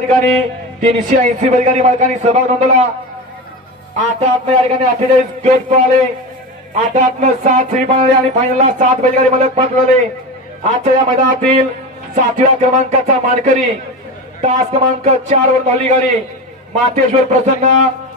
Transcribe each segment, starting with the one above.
ठिकाणी 380 बैलगाडी मालकांनी सहभाग नोंदवला। 8 या ठिकाणी 48 गट पळाले, 8 7 श्री पळाले आणि फायनलला 7 बैलगाडी मालक पाठवले। आजच्या या मैदानातील 7व्या क्रमांकाचा मानकरी तास क्रमांक 4 वर धावली गाडी मातेश्वर प्रसन्न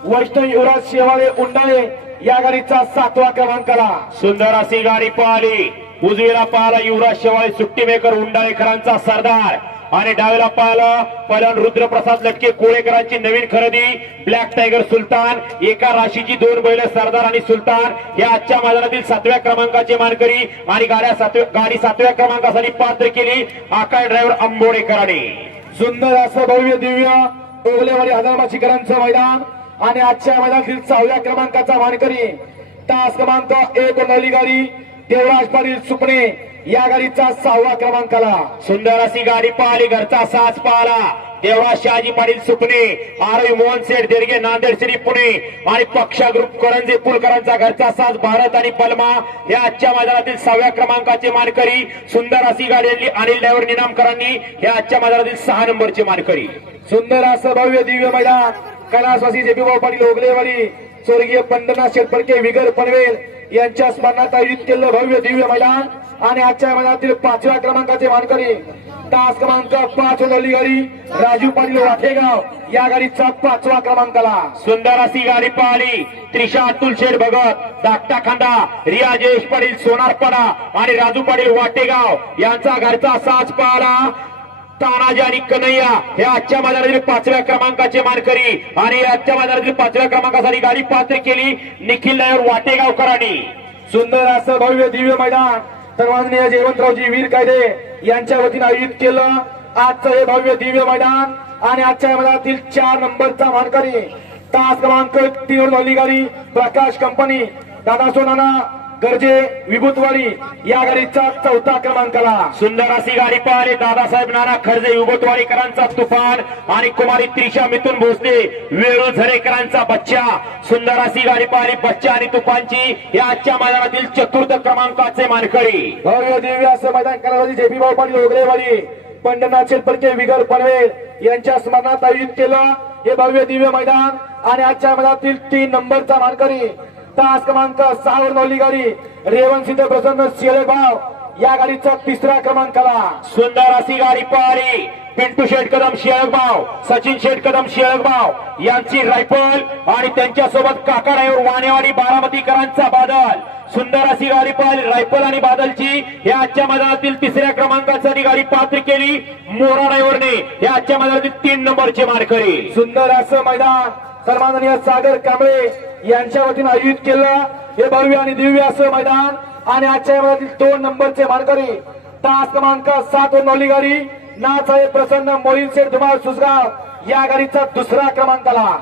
वैष्णव युवराज शेवाळे उंडाळे या गाडीचा 7वा क्रमांकाला। सुंदर अशी गाडी पळाली। उजवीला पळाला युवराज शेवाळे सुट्टी मेकर उंडाळेकरांचा सरदार आणि डावीला पळाला पहिलवान रुद्रप्रसाद लटके कोळेकरांची नवीन खरेदी ब्लॅक टायगर सुलतान। एका राशीची 2 बैल सरदार आणि सुलतान हे आजच्या मैदानातील 7व्या क्रमांकाचे मानकरी आणि गाडी 7व्या क्रमांकासाठी पात्र केली आकाश ड्रायव्हर आंबोडेकरांनी। सुंदर असं भव्य दिव्य ओगलेवाडी हजारमाचीकरांचं मैदान आणि आजच्या मैदानातील 6व्या क्रमांकाचा मानकरी तास क्रमांक 1 वर गाडी देवराज पाटील सुपणे या गाडीचा 6वा क्रमांकाला। सुंदर अशी गाडी पळाली, घरचा साज पळाला देवराज शहाजी पाटील सुपणे, आरवी मोहन सेठ देरगे नांदेड सिटी पुणे आणि पक्षा ग्रुप करंजे पुलकरांचा घरचा साज भारत आणि पलमा हे आजच्या मैदानातील 6व्या क्रमांकाचे मानकरी। सुंदर अशी गाडी अनिल ड्रायव्हर निनामकरांनी हे आजच्या मैदानातील 6 नंबरचे मानकरी। सुंदर असं भव्य दिव्य मैदान कैलासवासी जेपीभाऊ पाटील ओगलेवाडी स्वर्गीय पंढरनाथ शेटपडके विगर पनवेल यांच्या स्मरणार्थ आयोजित केलेलं भव्य दिव्य मैदान आणि आजच्या मैदानातील 5व्या क्रमांकाचे मानकरी तास क्रमांक 5 वर गाडी राजू पाटील वाठेगाव या गाडीचा 5वा क्रमांकाला। सुंदर अशी गाडी पळाली। त्रिशा अतुल शेठ भगत धाकटा खांदा रिया जयेश पाटील सोनारपाडा आणि राजू पाटील वाटेगाव यांचा घरचा साज पळाला तानाजी आणि कन्हैया हे आजच्या मैदानातील 5व्या क्रमांकाचे मानकरी आणि आजच्या मैदानातील 5व्या क्रमांकासाठी गाडी पात्र केली निखिल ड्रायव्हर वाटेगावकरांनी। सुंदर असं भव्य दिव्य मैदान सर्वांनी जयवंतरावजी वीर कायदे यांच्या वतीने आयोजित केलं आजचं हे भव्य दिव्य मैदान आणि आजच्या मैदानातील 4 नंबरचा मानकरी तास क्रमांक 3 वर धावली गाडी प्रकाश कंपनी दादा सोनाना गरजे विभूतवाडी या गाडीचा 4था क्रमांकाला। सुंदर अशी गाडी पळाली दादासाहेब नाना खर्जे विभूतवाडीकरांचा तुफान आणि कुमारी त्रिशा मिथुन भोसले वेळू झरेकरांचा बच्चा। सुंदर अशी गाडी पळाली बच्चा आणि तुफानची या आजच्या मैदानातील 4th क्रमांकाचे मानकरी। भव्य दिव्य असं मैदान कैलासवासी जेपीभाऊ पाटील ओगलेवाडी पंढरनाथ शेटपडके विगर पनवेल यांच्या स्मरणार्थ आयोजित केलं हे भव्य दिव्य मैदान आणि आजच्या मैदानातील 3 नंबरचा मानकरी तास क्रमांक 6 वर धावली गाडी रेवण सिद्ध प्रसन्न शेळगाव या गाडीचा 3रा क्रमांकाला। सुंदर अशी गाडी पळाली पिंटू शेठ कदम शेळगाव सचिन शेठ कदम शेळगाव यांची रायफल आणि त्यांच्यासोबत काका ड्रायव्हर वाणेवाडी बारामतीकरांचा बादल। सुंदर अशी गाडी पळाली रायफल आणि बादलची या आजच्या मैदानातील 3ऱ्या क्रमांकासाठी गाडी पात्र केली मोरा ड्रायव्हरने या आजच्या मैदानातील 3 नंबरचे मानकरी। सुंदर असं मैदान सन्माननीय सागर कांबळे यांच्या वतीने आयोजित केलं हे भव्य आणि दिव्य असं मैदान आणि आजच्या मैदानातील 2 नंबरचे मानकरी तास क्रमांक 7 वर धावली गाडी नाथसाहेब प्रसन्न मोहिल शेठ धुमाळ सुसगाव या गाडीचा 2रा क्रमांकाला।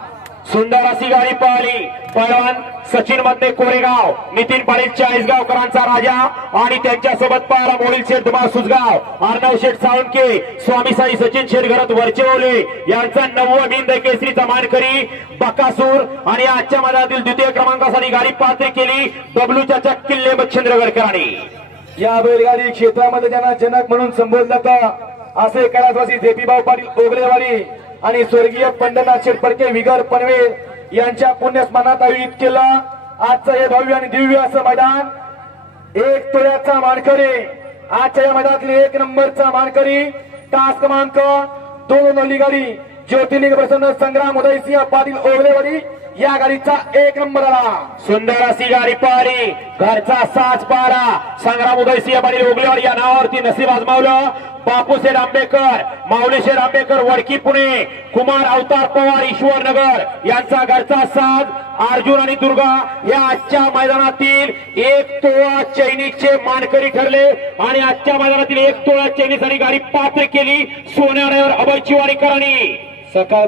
सुंदर अशी गाडी पळाली पहिलवान सचिन मध्ये कोरेगाव नितीन पाटील चाळीसगावकरांचा राजा आणि त्यांच्यासोबत पळाला मोहिल शेठ धुमाळ सुसगाव अर्णव शेठ साळुंके स्वामी साई सचिन शेठ घरत वरचेवले यांचा 9वा बिंद केसरीचा मानकरी बकासूर आणि आजच्या मैदानातील 2य क्रमांकासाठी गाडी पात्र केली डब्ल्यू चाचा किल्ले बच्छिंद्रगडकरांनी। या बैलगाडी क्षेत्रामध्ये ज्यांना जनक म्हणून संबोधलं जातं असे कैलासवासी जेपीभाऊ पाटील ओगलेवाडी आणि स्वर्गीय पंढरनाथ शेटपडके विगर पनवेल यांच्या पुण्यस्मरणार्थ आयोजित केलं आजचं हे भव्य आणि दिव्य असं मैदान 1 तोळ्याचा मानकरी आजच्या या मैदानातील 1 नंबरचा मानकरी तास क्रमांक 2 वर धावली गाडी ज्योतिर्लिंग प्रसन्न संग्राम उदयसिंह पाटील ओगलेवाडी या गाडीचा 1 नंबर आला। सुंदर अशी गाडी पळाली घरचा साज पळाला संग्राम उदयसिंह पाटील ओगलेवाडी या नावावरती नशीब आजमावलं बापूशेठ आंबेकर माऊलीशेठ आंबेकर वडकी पुणे कुमार अवतार पवार ईश्वर नगर यांचा घरचा साज अर्जुन आणि दुर्गा या आजच्या मैदानातील 1 तोळा चैनीचे मानकरी ठरले आणि आजच्या मैदानातील 1 तोळा चैनीसाठी गाडी पात्र केली सोन्या ड्रायव्हर अभय चिवाडीकरांनी। सकाळ